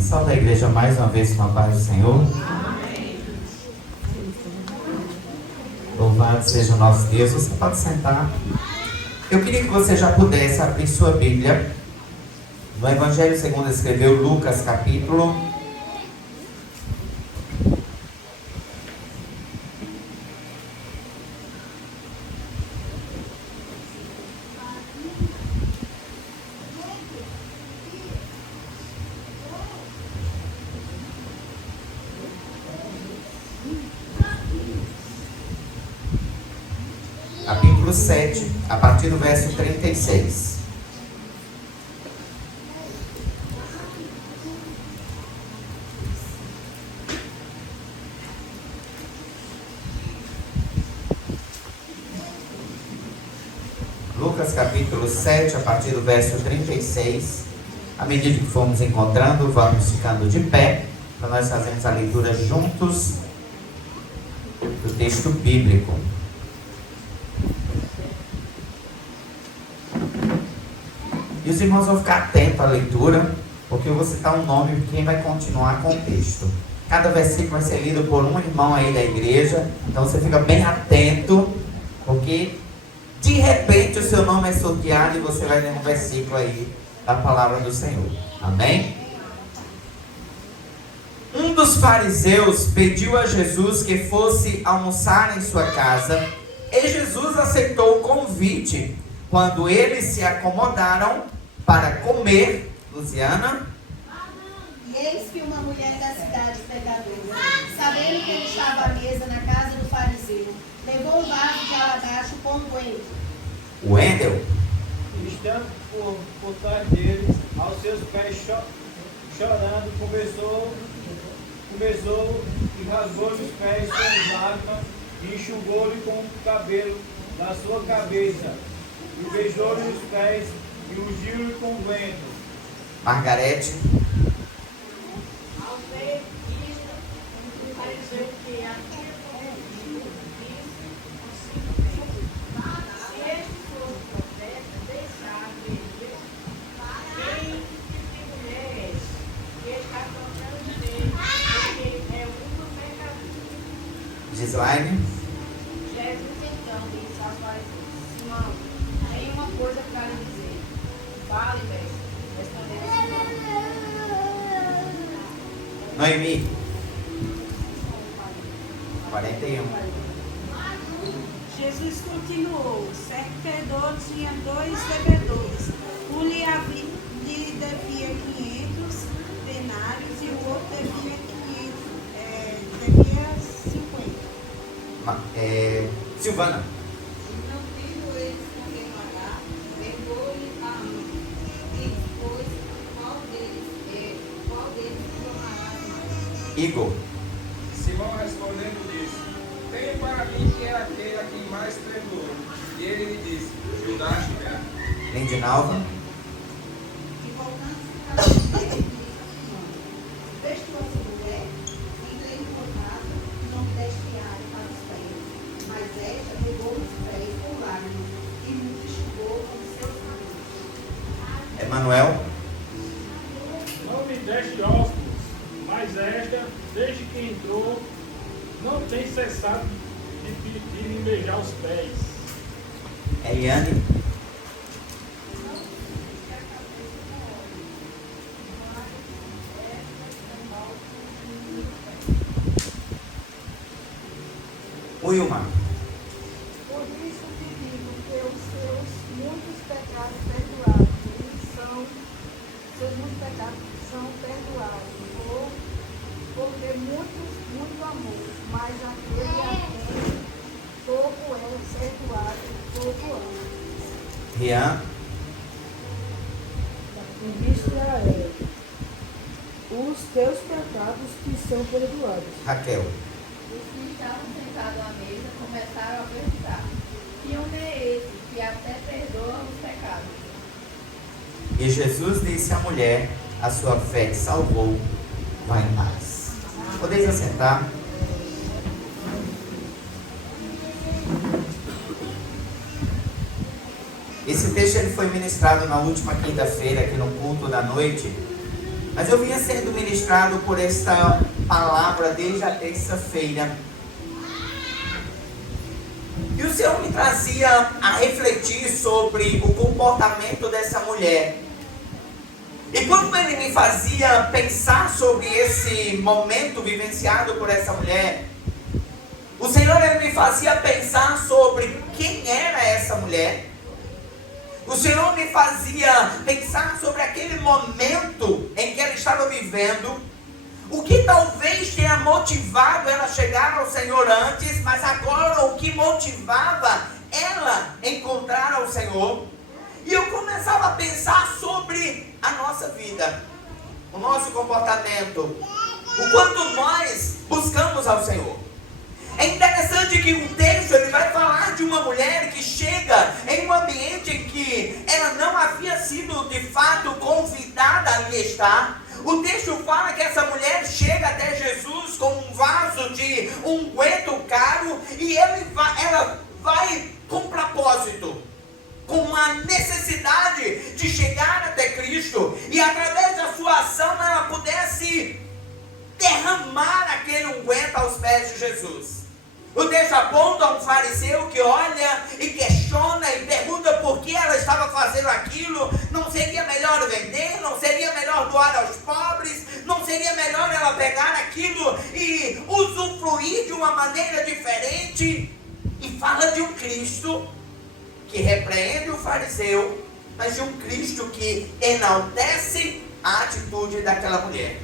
Salve a igreja mais uma vez com a paz do Senhor. Amém. Louvado seja o nosso Deus. Você pode sentar. Eu queria que você já pudesse abrir sua Bíblia no Evangelho segundo escreveu Lucas, capítulo 7, a partir do verso 36. Lucas capítulo 7, a partir do verso 36. À medida que formos encontrando, vamos ficando de pé, para nós fazermos a leitura juntos do texto bíblico. E os irmãos vão ficar atentos à leitura, porque eu vou citar um nome de quem vai continuar com o texto. Cada versículo vai ser lido por um irmão aí da igreja, então você fica bem atento, porque de repente o seu nome é sorteado e você vai ler um versículo aí da palavra do Senhor. Amém? Um dos fariseus pediu a Jesus que fosse almoçar em sua casa, e Jesus aceitou o convite. Quando eles se acomodaram para comer, Luciana. E eis que uma mulher da cidade pecadora, sabendo que ele estava à mesa na casa do fariseu, levou um vaso de alabastro com unguento. Wendel. Estando por trás deles, aos seus pés chorando, começou e rasgou-lhe os pés com lágrimas e enxugou-lhe com o cabelo da sua cabeça. E beijou-lhe os pés e ungiu-lhe com unguento. Margarete. Ao ver isto, pareceu que aquele convite disse consigo mesmo: se este for o profeta, deixar ele. Quem de mulher é esse que está tocando nele, porque é uma pecadora? Gislaine. Jesus então disse aos fariseus: Simão, tem uma coisa para lhe dizer. Fale, mestre. Respondeu Simão. Noemi. 41. Jesus continuou: certo credor tinha 2 devedores. Um lhe devia 500 denários e o outro devia 50. Silvana. Não tendo eles com quem pagar, pegou-lhe a um. E depois, qual deles tornará mais? Igor. Simão respondendo disse: Tenha para mim quem é aquele a quem mais perdoou. E ele lhe disse: Judas Iscariote. Lindinalva. E voltando-se para ele, disse a Simão: Vês tu essa mulher? Entrei em contato e não me deste área para os pés. Mas esta pegou os pés com lágrimas e me enxugou com os seus cabelos. Emanuel. Não me deste ósculos, mas esta, desde que entrou, não tem cessado de me beijar os pés. Eliane. Wilma. Por isso te digo que os seus muitos pecados perdoados, seus muitos pecados são perdoados, porque muito amor, mas aquele a quem pouco é perdoado, pouco ama. Rian. E disse a ela: os teus pecados te são perdoados. Raquel. Os que estavam sentados à mesa começaram a perguntar: que homem é esse que até perdoa os pecados? E Jesus disse à mulher: a sua fé te salvou, vai em paz. Podeis assentar. Esse texto ele foi ministrado na última quinta-feira aqui no culto da noite. Mas eu vinha sendo ministrado por esta palavra desde a terça-feira. E o Senhor me trazia a refletir sobre o comportamento dessa mulher. E quando Ele me fazia pensar sobre esse momento vivenciado por essa mulher, o Senhor Ele me fazia pensar sobre quem era essa mulher. O Senhor me fazia pensar sobre aquele momento em que ela estava vivendo, o que talvez tenha motivado ela a chegar ao Senhor antes, mas agora o que motivava ela a encontrar ao Senhor. E eu começava a pensar sobre a nossa vida, o nosso comportamento, o quanto nós buscamos ao Senhor. É interessante que o texto ele vai falar de uma mulher que chega em um ambiente em que ela não havia sido de fato convidada a ali estar. O texto fala que essa mulher chega até Jesus com um vaso de unguento caro e ela vai com propósito, com uma necessidade de chegar até Cristo e através da sua ação ela pudesse derramar aquele unguento aos pés de Jesus. O texto aponta a um fariseu que olha e questiona e pergunta por que ela estava fazendo aquilo. Não seria melhor vender? Não seria melhor doar aos pobres? Não seria melhor ela pegar aquilo e usufruir de uma maneira diferente? E fala de um Cristo que repreende o fariseu, mas de um Cristo que enaltece a atitude daquela mulher.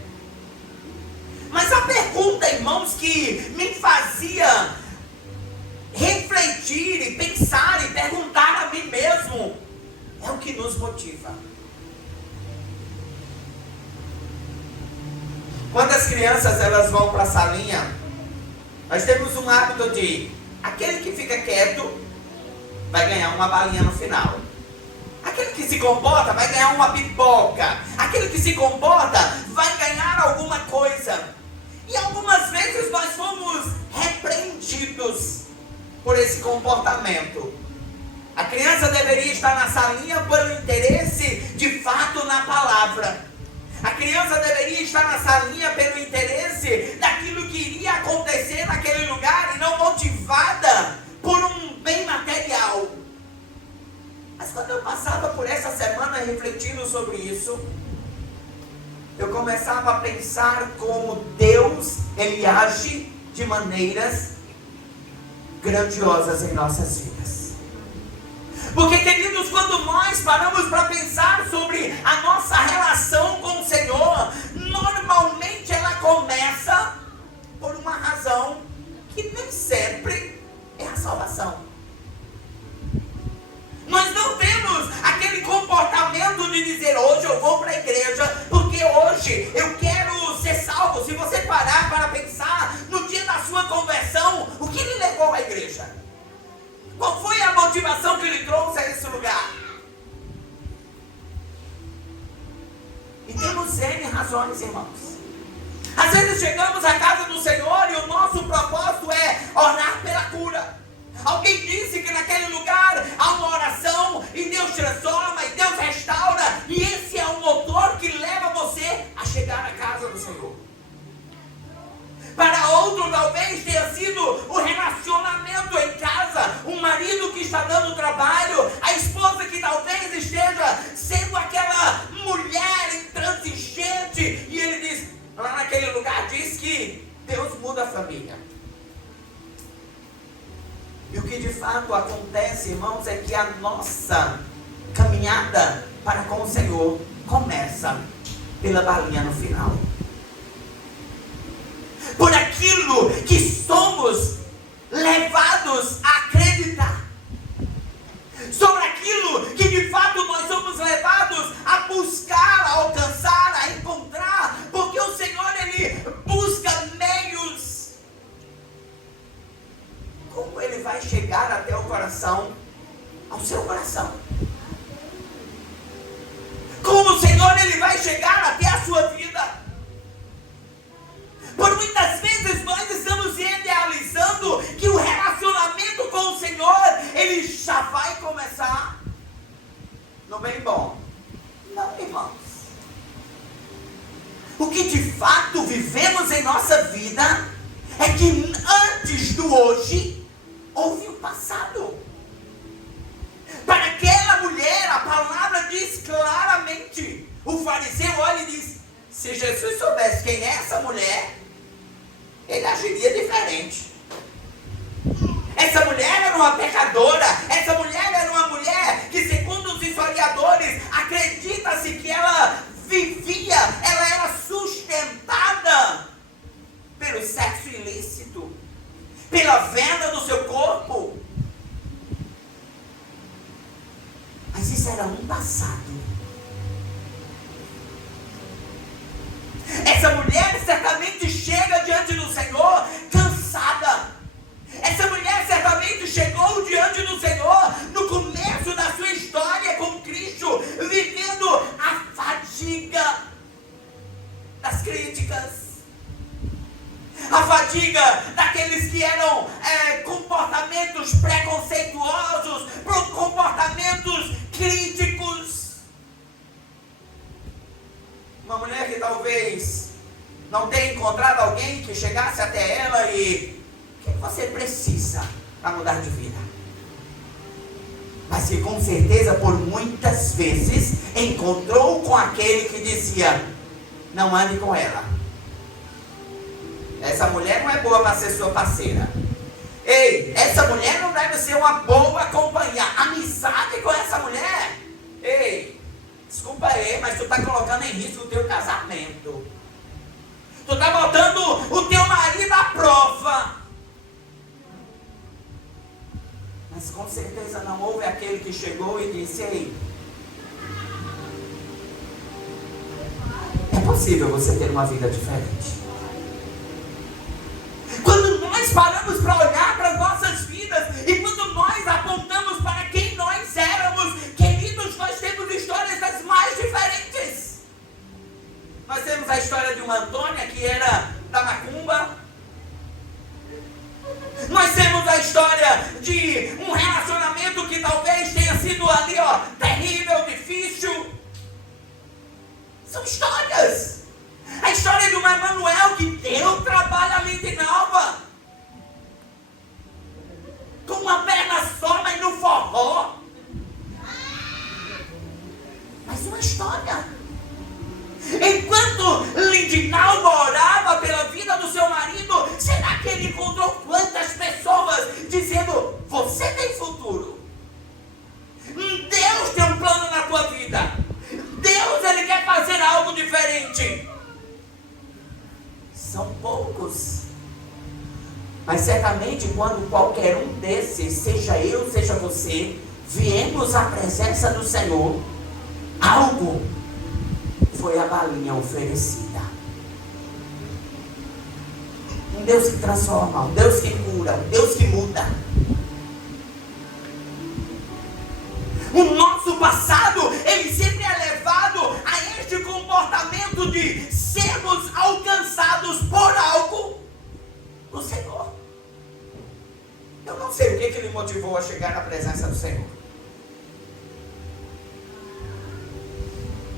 Mas a pergunta, irmãos, que me fazia refletir e pensar e perguntar a mim mesmo, é o que nos motiva. Quando as crianças elas vão para a salinha, nós temos um hábito de, aquele que fica quieto vai ganhar uma balinha no final. Aquele que se comporta vai ganhar uma pipoca. Aquele que se comporta vai ganhar alguma coisa. E algumas vezes nós fomos repreendidos por esse comportamento. A criança deveria estar na salinha pelo interesse de fato na palavra. A criança deveria estar na salinha pelo interesse daquilo que iria acontecer naquele lugar e não motivada por um bem material. Mas quando eu passava por essa semana refletindo sobre isso, eu começava a pensar como Deus, Ele age de maneiras grandiosas em nossas vidas. Porque, queridos, quando nós paramos para pensar sobre a nossa relação com o Senhor, normalmente ela começa por uma razão que nem sempre é a salvação. Nós não temos aquele comportamento de dizer, hoje eu vou para a igreja, porque hoje eu quero ser salvo. Se você parar para pensar no dia da sua conversão, o que lhe levou à igreja? Qual foi a motivação que lhe trouxe a esse lugar? E temos N razões, irmãos. Às vezes chegamos à casa do Senhor e o nosso propósito é orar pela cura. Alguém disse que naquele lugar há uma oração e Deus transforma e Deus restaura, e esse é o motor que leva você a chegar à casa do Senhor. Para outro talvez tenha sido o relacionamento em casa, um marido que está dando trabalho, a esposa que talvez esteja sendo aquela mulher intransigente, e ele diz, lá naquele lugar diz que Deus muda a família. E o que de fato acontece, irmãos, é que a nossa caminhada para com o Senhor começa pela balinha no final. Por aquilo que somos levados a acreditar. Sobre aquilo que de fato nós somos levados a buscar, a alcançar, a encontrar. Porque o Senhor, Ele busca meios. Como Ele vai chegar até o coração, ao seu coração? Como o Senhor, Ele vai chegar até a sua vida? Por muitas vezes nós estamos idealizando que o relacionamento com o Senhor, ele já vai começar no bem bom. Não, irmãos. O que de fato vivemos em nossa vida é que antes do hoje, houve o passado. Para aquela mulher, a palavra diz claramente, o fariseu olha e diz, se Jesus soubesse quem é essa mulher, ele agiria diferente. Essa mulher era uma pecadora, essa mulher era uma mulher que, segundo os historiadores, acredita-se que ela vivia, ela era sustentada pelo sexo ilícito, pela venda do seu corpo. Mas isso era um passado. Essa mulher certamente chega diante do Senhor cansada. Essa mulher certamente chegou diante do Senhor no começo da sua história com Cristo, vivendo a fadiga das críticas, a fadiga daqueles que eram comportamentos preconceituosos, comportamentos críticos. Uma mulher que talvez não tenha encontrado alguém que chegasse até ela e o que você precisa para mudar de vida? Mas que com certeza por muitas vezes encontrou com aquele que dizia, não ande com ela. Essa mulher não é boa para ser sua parceira. Ei, essa mulher não deve ser uma boa companhia. Amizade com essa mulher. Ei, desculpa aí, mas tu está colocando em risco o teu casamento. Tu está botando o teu marido à prova. Mas com certeza não houve aquele que chegou e disse, ei, é possível você ter uma vida diferente. Quando nós paramos para olhar para as nossas vidas e quando nós apontamos para quem nós éramos, queridos, nós temos histórias das mais diferentes. Nós temos a história de uma Antônia que era da macumba. Nós temos a história de um relacionamento que talvez tenha sido ali, terrível, difícil. São histórias. A história de uma Emanuel que deu trabalho à Lindenalva. Com uma perna só, mas no forró. Mas uma história. Enquanto Lindenalva orava pela vida do seu marido, será que ele encontrou quantas pessoas dizendo, você tem futuro? Deus tem um plano na tua vida. Deus, ele quer fazer algo diferente. São poucos. Mas certamente quando qualquer um desses, seja eu, seja você, viemos à presença do Senhor, algo foi a balinha oferecida. Um Deus que transforma, um Deus que cura, um Deus que muda. O nosso passado, ele sempre é levado a este comportamento de sermos alcançados por algo do Senhor. Eu não sei o que lhe motivou a chegar na presença do Senhor.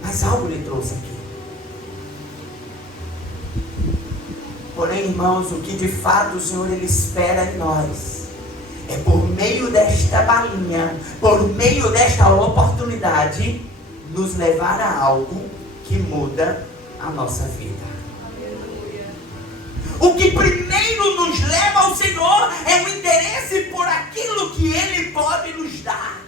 Mas algo lhe trouxe aqui. Porém, irmãos, o que de fato o Senhor ele espera em nós é por meio desta balinha, por meio desta oportunidade, nos levar a algo que muda a nossa vida. O que primeiro nos leva ao Senhor é o interesse por aquilo que Ele pode nos dar.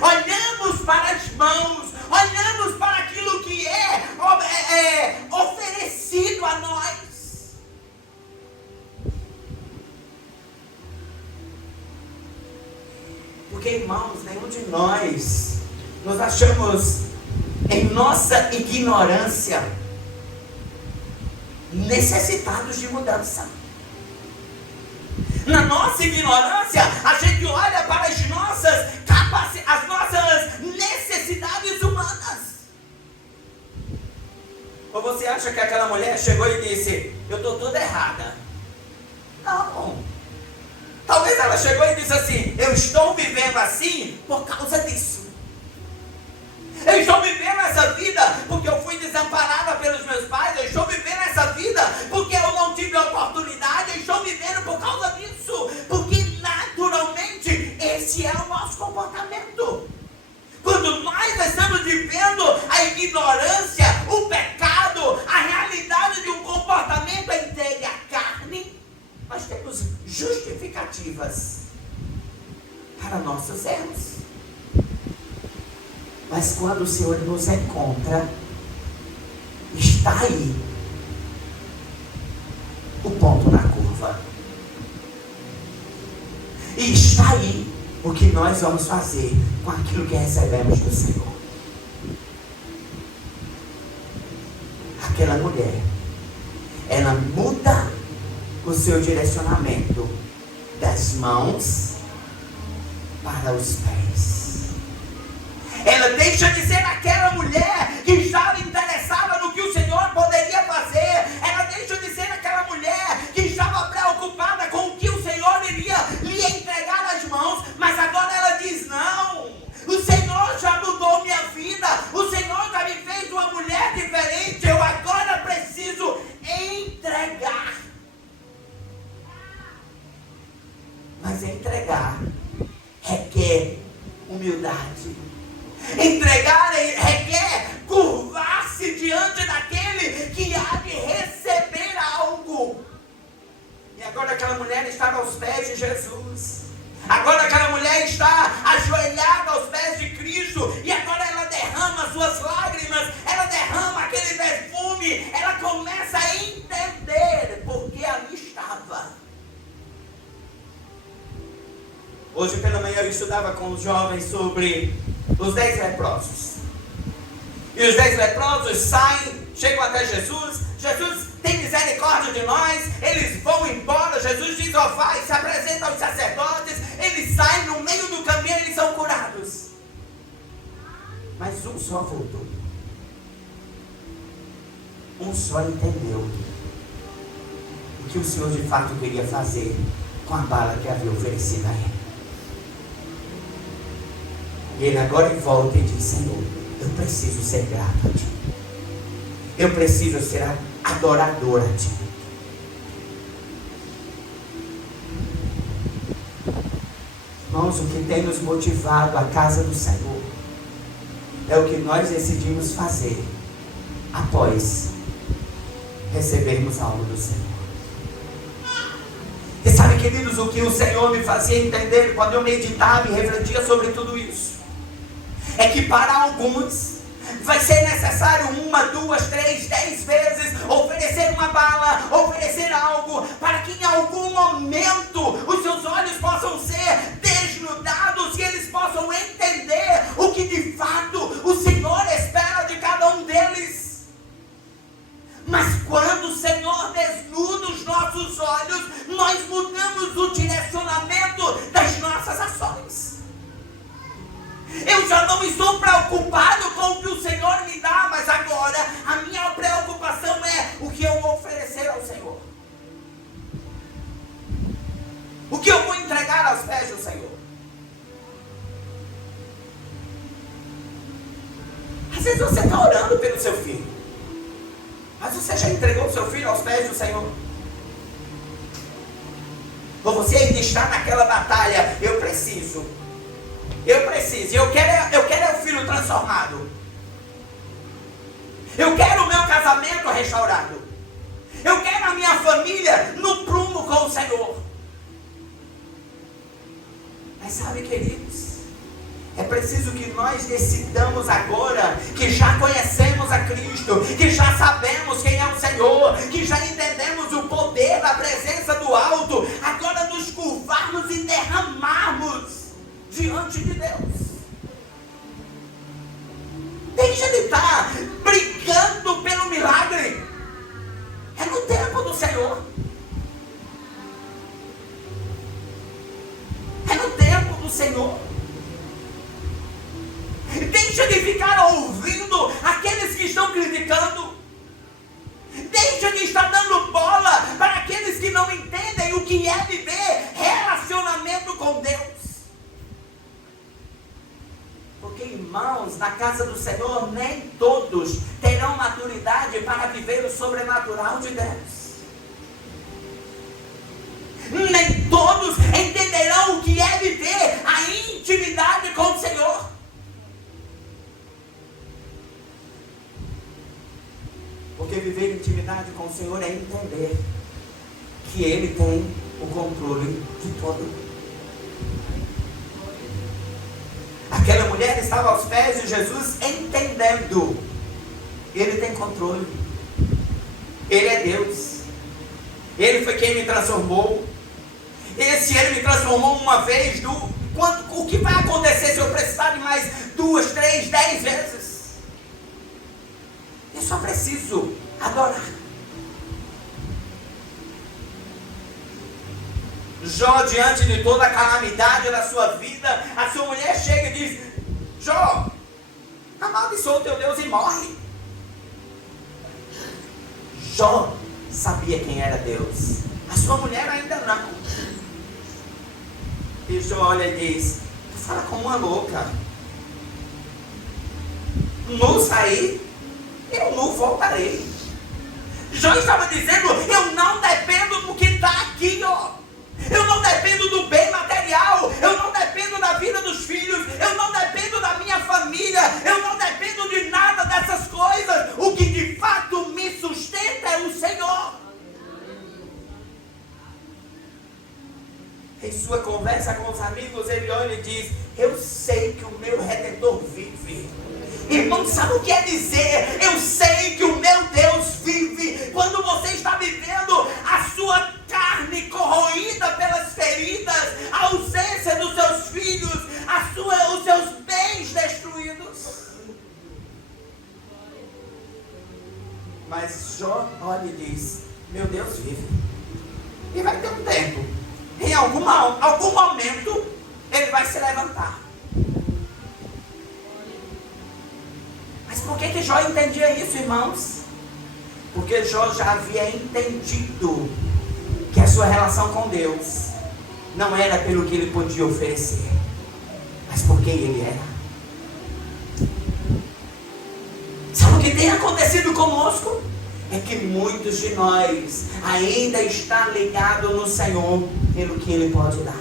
Olhamos para as mãos, olhamos para aquilo que é oferecido a nós. Porque, irmãos, nenhum de nós nos achamos em nossa ignorância necessitados de mudança. Na nossa ignorância, a gente olha para as nossas necessidades humanas. Ou você acha que aquela mulher chegou e disse, eu estou toda errada? Não. Talvez ela chegou e disse assim, eu estou vivendo assim por causa disso. Eu estou vivendo essa vida porque eu fui desamparada pelos meus pais, eu nós estamos vivendo a ignorância, o pecado, a realidade de um comportamento entregue à carne, nós temos justificativas para nossos erros. Mas quando o Senhor nos encontra, está aí o ponto na curva. E está aí o que nós vamos fazer com aquilo que recebemos do Senhor. Aquela mulher, ela muda o seu direcionamento das mãos para os pés. Ela deixa de ser aquela mulher que estava interessada no que o Senhor poderia fazer. Ela deixa de ser aquela mulher que estava preocupada com o que o Senhor iria lhe entregar nas mãos. Mas agora ela diz: não, o Senhor já mudou minha vida. O Senhor já me fez uma mulher diferente. Eu agora preciso entregar. Mas entregar requer humildade. Entregar requer curvar-se diante daquele que há de receber algo. E agora aquela mulher está aos pés de Jesus. Agora aquela mulher está ajoelhada aos pés de Cristo. E agora ela derrama suas lágrimas. Ela derrama aquele perfume. Ela começa a entender porque ali estava. Hoje pela manhã eu estudava com os jovens sobre os 10 leprosos. E os 10 leprosos saem, chegam até Jesus. Jesus tem misericórdia de nós. Eles vão embora. Jesus diz: ó, vai, se apresenta aos sacerdotes. Eles saem, no meio do caminho eles são curados. Mas um só voltou. Um só entendeu o que o Senhor de fato queria fazer com a bala que havia oferecido a ele. E ele agora volta e diz: Senhor, eu preciso ser grato a Ti. Eu preciso ser adorador a Ti. Irmãos, o que tem nos motivado à casa do Senhor é o que nós decidimos fazer após recebermos algo do Senhor. E sabe, queridos, o que o Senhor me fazia entender quando eu meditava e refletia sobre tudo isso? É que para alguns vai ser necessário 1, 2, 3, 10 vezes oferecer uma bala, oferecer algo, para que em algum momento os seus olhos possam ser desnudados e eles possam entender o que de fato o Senhor espera de cada um deles. Mas quando o Senhor desnuda os nossos olhos, nós mudamos o direcionamento das nossas ações. Eu já não estou preocupado com o que o Senhor me dá, mas agora a minha preocupação é o que eu vou oferecer ao Senhor. O que eu vou entregar aos pés do Senhor. Às vezes você está orando pelo seu filho, mas você já entregou o seu filho aos pés do Senhor? Ou você ainda está naquela batalha? Eu preciso, eu quero o filho transformado. Eu quero o meu casamento restaurado. Eu quero a minha família no prumo com o Senhor. Mas sabe, queridos, é preciso que nós decidamos agora que já conhecemos a Cristo, que já sabemos quem é o Senhor, que já entendemos o poder da presença do alto, agora nos curvarmos e derramarmos diante de Deus. Deixa de estar brigando pelo milagre. É no tempo do Senhor. É no tempo do Senhor. Deixa de ficar ouvindo aqueles que estão criticando. Deixa de estar dando bola para aqueles que não entendem o que é viver relacionamento com Deus. Porque, irmãos, na casa do Senhor nem todos terão maturidade para viver o sobrenatural de Deus. Nem todos entenderão o que é viver a intimidade com o Senhor. Porque viver em intimidade com o Senhor é entender que Ele tem o controle de tudo. Aquela mulher estava aos pés de Jesus entendendo. Ele tem controle. Ele é Deus. Ele foi quem me transformou. E se Ele me transformou uma vez, o que vai acontecer se eu precisar de mais 2, 3, 10 vezes? Eu só preciso adorar. Jó, diante de toda a calamidade da sua vida, a sua mulher chega e diz: Jó, amaldiçoa o teu Deus e morre. Jó sabia quem era Deus. A sua mulher ainda não. E Jó olha e diz: tu fala como uma louca. Nu saí, eu nu voltarei. Jó estava dizendo: eu não dependo do que está aqui, ó. Eu não dependo do bem material. Eu não dependo da vida dos filhos. Eu não dependo da minha família. Eu não dependo de nada dessas coisas. O que de fato me sustenta é o Senhor. Em sua conversa com os amigos, ele olha e diz: eu sei que o meu Redentor vive. Irmão, sabe o que é dizer? Eu sei que o meu Deus vive. Quando você está vivendo a sua carne corroída pelas feridas, a ausência dos seus filhos, os seus bens destruídos. Mas Jó olha e diz: meu Deus vive. E vai ter um tempo. Em algum momento ele vai se levantar. Mas por que Jó entendia isso, irmãos? Porque Jó já havia entendido que a sua relação com Deus não era pelo que ele podia oferecer, mas porque ele era. Sabe o que tem acontecido conosco? É que muitos de nós ainda estão ligados no Senhor pelo que Ele pode dar.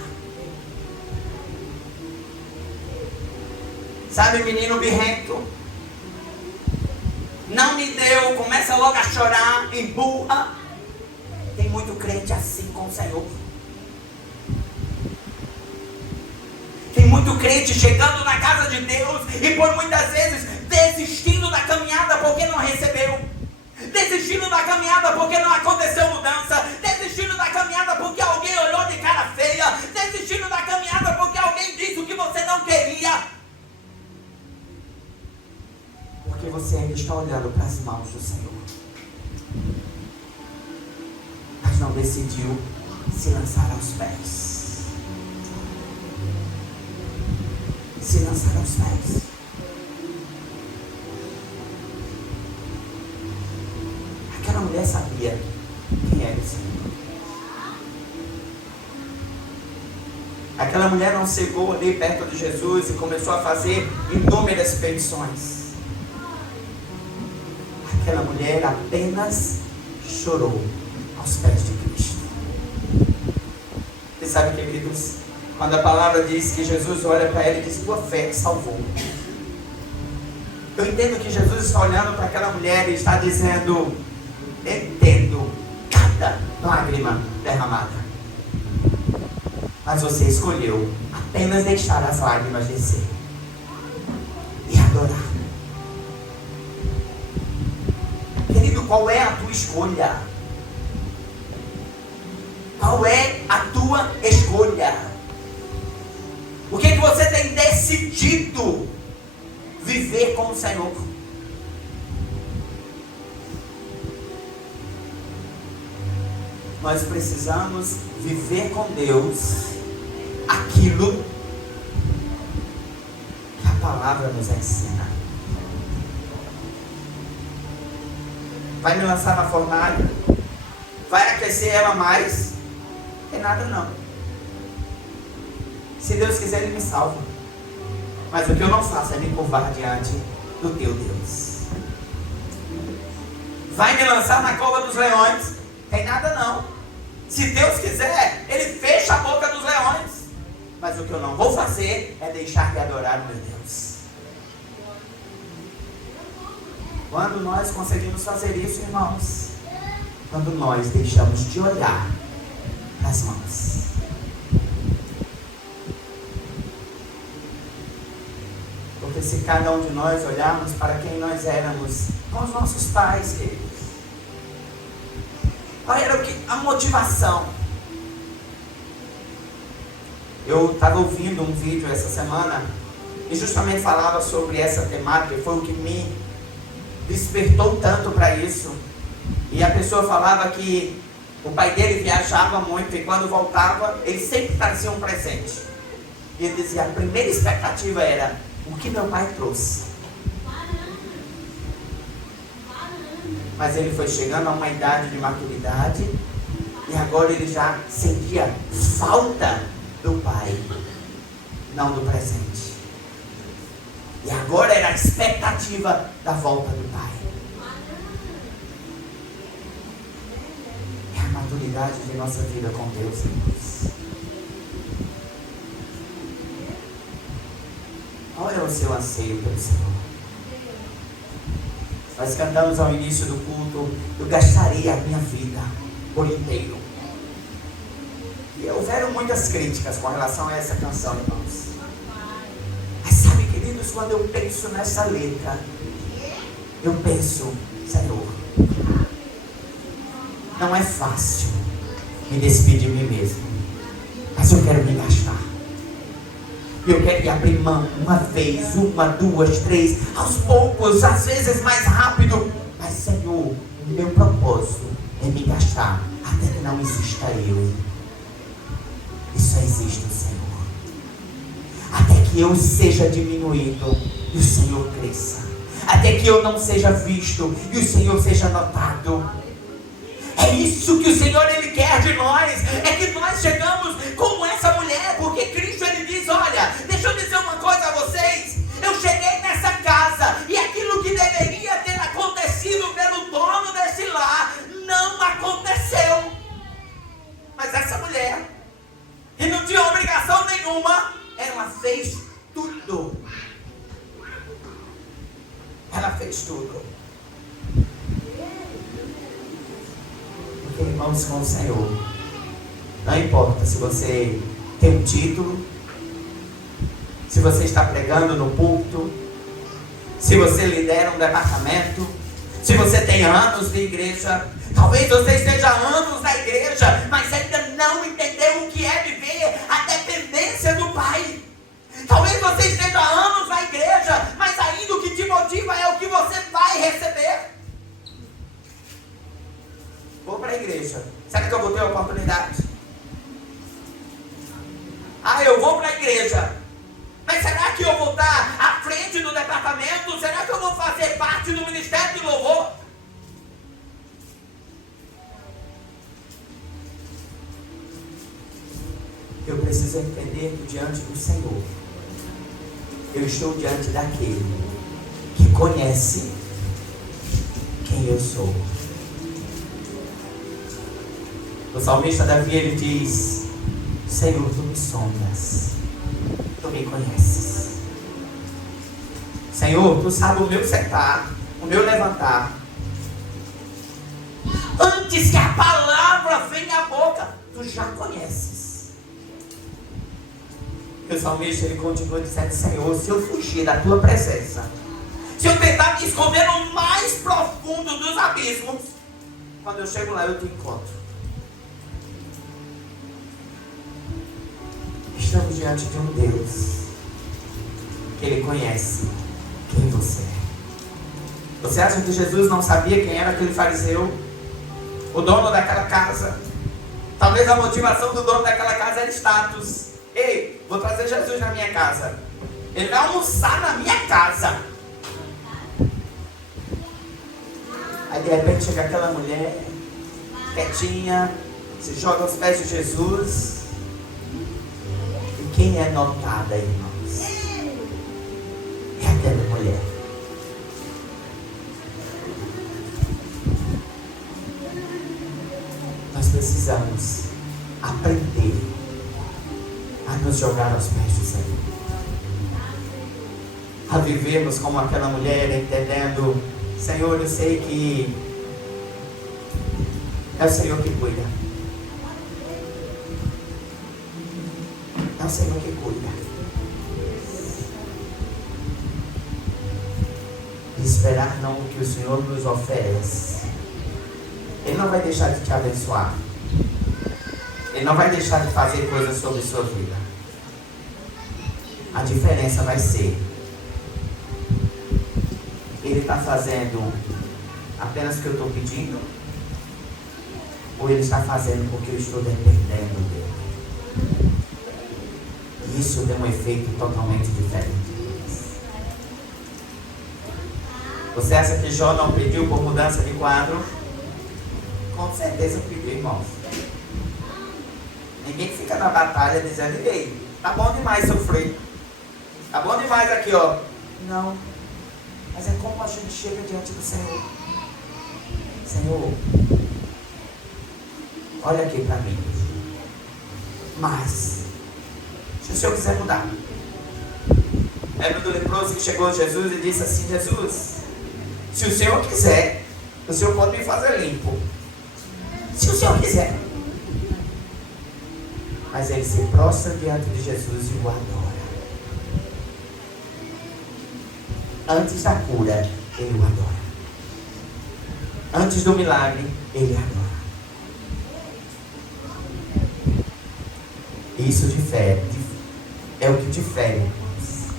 Sabe, menino birrento? Não me deu, começa logo a chorar, emburra. Tem muito crente assim com o Senhor. Tem muito crente chegando na casa de Deus e por muitas vezes desistindo da caminhada porque não recebeu. Desistindo da caminhada porque não aconteceu mudança. Desistindo da caminhada porque alguém olhou de cara feia. Desistindo da caminhada porque alguém disse o que você não queria. Porque você ainda está olhando para as mãos do Senhor, mas não decidiu se lançar aos pés. Se lançar aos pés. Aquela mulher sabia quem era o Senhor. Aquela mulher não chegou ali perto de Jesus e começou a fazer inúmeras petições. Aquela mulher apenas chorou aos pés de Cristo. Você sabe, queridos, quando a palavra diz que Jesus olha para ela e diz: tua fé te salvou. Eu entendo que Jesus está olhando para aquela mulher e está dizendo: entendo cada lágrima derramada, mas você escolheu apenas deixar as lágrimas descer e adorar. Querido, qual é a tua escolha? Qual é a tua escolha? O que você tem decidido viver com o Senhor? Nós precisamos viver com Deus aquilo que a palavra nos ensina. Vai me lançar na fornalha? Vai aquecer ela mais? Não tem nada não. Se Deus quiser, Ele me salva. Mas o que eu não faço é me curvar diante do teu Deus. Vai me lançar na cova dos leões? Tem nada não. Se Deus quiser, Ele fecha a boca dos leões. Mas o que eu não vou fazer é deixar de adorar o meu Deus. Quando nós conseguimos fazer isso, irmãos? Quando nós deixamos de olhar para as mãos. Porque se cada um de nós olharmos para quem nós éramos com os nossos pais, queridos, qual era a motivação? Eu estava ouvindo um vídeo essa semana e justamente falava sobre essa temática, foi o que me despertou tanto para isso. E a pessoa falava que o pai dele viajava muito e quando voltava, ele sempre trazia um presente. E ele dizia, a primeira expectativa era, o que meu pai trouxe? Mas ele foi chegando a uma idade de maturidade e agora ele já sentia falta do pai, não do presente. E agora era a expectativa da volta do pai. É a maturidade de nossa vida com Deus, irmãos. Qual é o seu anseio pelo Senhor? Nós cantamos ao início do culto, eu gastaria a minha vida por inteiro. E houveram muitas críticas com relação a essa canção, irmãos. Mas sabe, queridos, quando eu penso nessa letra, eu penso, Senhor, não é fácil me despedir de mim mesmo, mas eu quero me gastar. Eu quero abrir mão uma vez, uma, duas, três, aos poucos, às vezes mais rápido. Mas, Senhor, o meu propósito é me gastar até que não exista eu. E só existe o Senhor. Até que eu seja diminuído e o Senhor cresça. Até que eu não seja visto e o Senhor seja notado. É isso que o Senhor Ele quer de nós. É que nós chegamos como essa mulher. Porque Cristo Ele diz, olha, deixa eu dizer uma coisa a vocês. Eu cheguei nessa casa e aquilo que deveria ter acontecido pelo dono desse lar não aconteceu. Mas essa mulher, e não tinha obrigação nenhuma, ela fez tudo. Ela fez tudo. Porque, irmãos, com o Senhor, não importa se você tem um título, se você está pregando no púlpito, se você lidera um departamento, se você tem anos de igreja, talvez você esteja há anos na igreja, mas ainda não entendeu o que é viver a dependência do Pai. Talvez você esteja há anos na igreja, mas ainda o que te motiva é o que você vai receber. Vou para a igreja. Será que eu vou ter a oportunidade? Eu vou para a igreja. Mas será que eu vou estar à frente do departamento? Será que eu vou fazer parte do ministério de louvor? Eu preciso entender que diante do Senhor, eu estou diante daquele que conhece quem eu sou. O salmista Davi, ele diz, Senhor, tu me sondas, tu me conheces. Senhor, tu sabes o meu sentar, o meu levantar. Antes que a palavra venha à boca, tu já conheces. E o salmista, ele continua dizendo, Senhor, se eu fugir da tua presença, se eu tentar me esconder no mais profundo dos abismos, quando eu chego lá eu te encontro. Estamos diante de um Deus que Ele conhece quem você é. Você acha que Jesus não sabia quem era aquele fariseu? O dono daquela casa? Talvez a motivação do dono daquela casa era status. Ei, vou trazer Jesus na minha casa. Ele vai almoçar na minha casa. Aí de repente chega aquela mulher quietinha, se joga aos pés de Jesus. Quem é notada, irmãos? É aquela mulher. Nós precisamos aprender a nos jogar aos pés do Senhor. A vivermos como aquela mulher, entendendo Senhor, eu sei que é o Senhor que cuida. É o Senhor que cuida. E esperar não o que o Senhor nos oferece. Ele não vai deixar de te abençoar. Ele não vai deixar de fazer coisas sobre sua vida. A diferença vai ser: Ele está fazendo apenas o que eu estou pedindo? Ou Ele está fazendo porque eu estou dependendo dEle? Isso tem um efeito totalmente diferente. Você acha que Jó não pediu por mudança de quadro? Com certeza pediu, irmãos. Ninguém fica na batalha dizendo: ei, tá bom demais sofrer. Tá bom demais aqui, ó. Não. Mas é como a gente chega diante do Senhor. Senhor, olha aqui para mim. Mas, se o Senhor quiser mudar. Lembra do leproso que chegou a Jesus e disse assim: Jesus, se o Senhor quiser, o Senhor pode me fazer limpo. Se o Senhor quiser. Mas ele se prostra diante de Jesus e o adora. Antes da cura, ele o adora. Antes do milagre, ele adora. Isso difere, é o que difere, irmãos,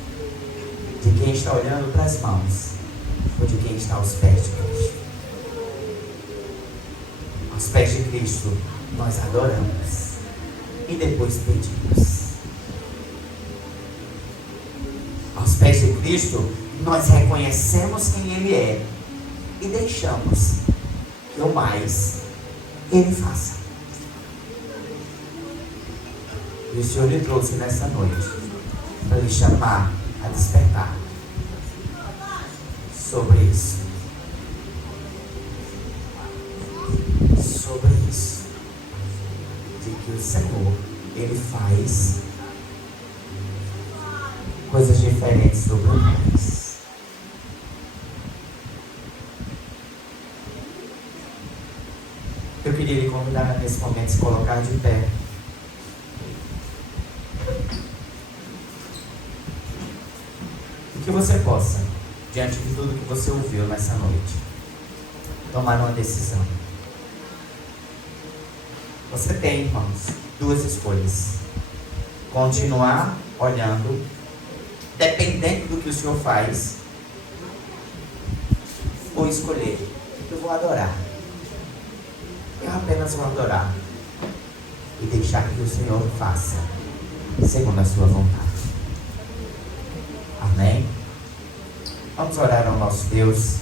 de quem está olhando para as mãos ou de quem está aos pés de Cristo. Aos pés de Cristo, nós adoramos e depois pedimos. Aos pés de Cristo, nós reconhecemos quem Ele é e deixamos que o mais Ele faça. E o Senhor lhe trouxe nessa noite para lhe chamar a despertar sobre isso. Sobre isso. De que o Senhor, Ele faz coisas diferentes sobre nós. Eu queria lhe convidar nesse momento a se colocar de pé. E que você possa, diante de tudo que você ouviu nessa noite, tomar uma decisão. Você tem, irmãos, duas escolhas: continuar olhando, dependendo do que o Senhor faz, ou escolher: eu vou adorar. Eu apenas vou adorar e deixar que o Senhor faça segundo a sua vontade. Amém? Vamos orar ao nosso Deus.